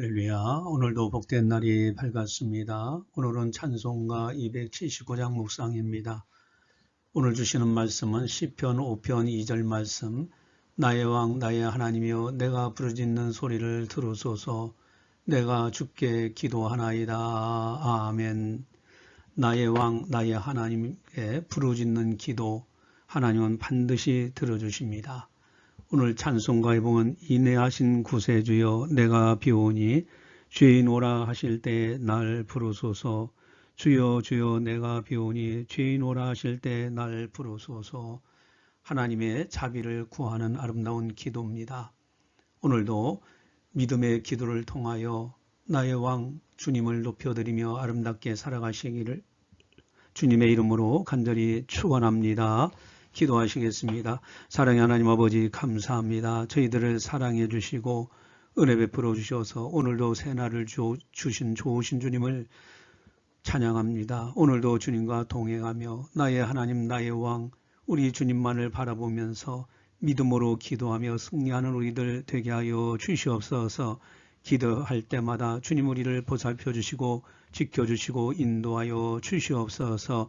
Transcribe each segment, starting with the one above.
할렐루야. 오늘도 복된 날이 밝았습니다. 오늘은 찬송가 279장 묵상입니다. 오늘 주시는 말씀은 시편 5편 2절 말씀 나의 왕 나의 하나님이여 내가 부르짖는 소리를 들으소서 내가 주께 기도하나이다. 아멘. 나의 왕 나의 하나님께 부르짖는 기도 하나님은 반드시 들어주십니다. 오늘 찬송가에 보면 인내하신 구세주여 내가 비오니 죄인 오라 하실 때 날 부르소서 주여 주여 내가 비오니 죄인 오라 하실 때 날 부르소서 하나님의 자비를 구하는 아름다운 기도입니다. 오늘도 믿음의 기도를 통하여 나의 왕 주님을 높여드리며 아름답게 살아가시기를 주님의 이름으로 간절히 축원합니다. 기도하시겠습니다. 사랑의 하나님 아버지 감사합니다. 저희들을 사랑해 주시고 은혜 베풀어 주셔서 오늘도 새날을 주, 주신 좋으신 주님을 찬양합니다. 오늘도 주님과 동행하며 나의 하나님 나의 왕 우리 주님만을 바라보면서 믿음으로 기도하며 승리하는 우리들 되게 하여 주시옵소서 기도할 때마다 주님 우리를 보살펴 주시고 지켜주시고 인도하여 주시옵소서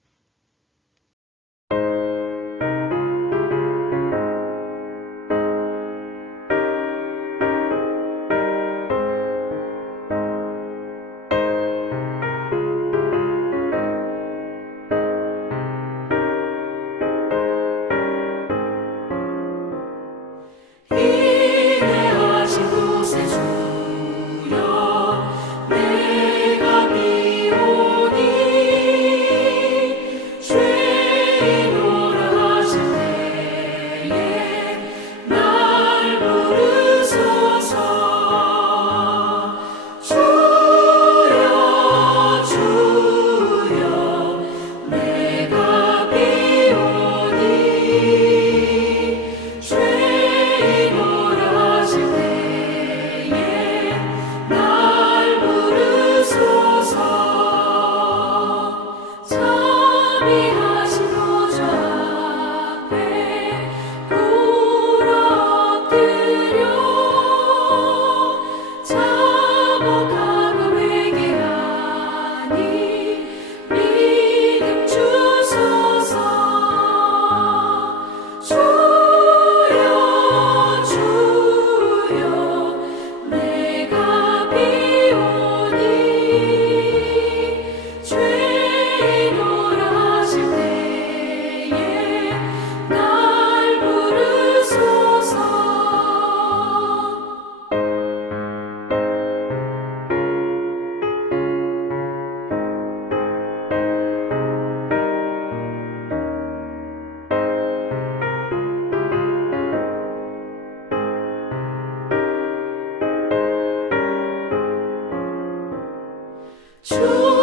behind. 朱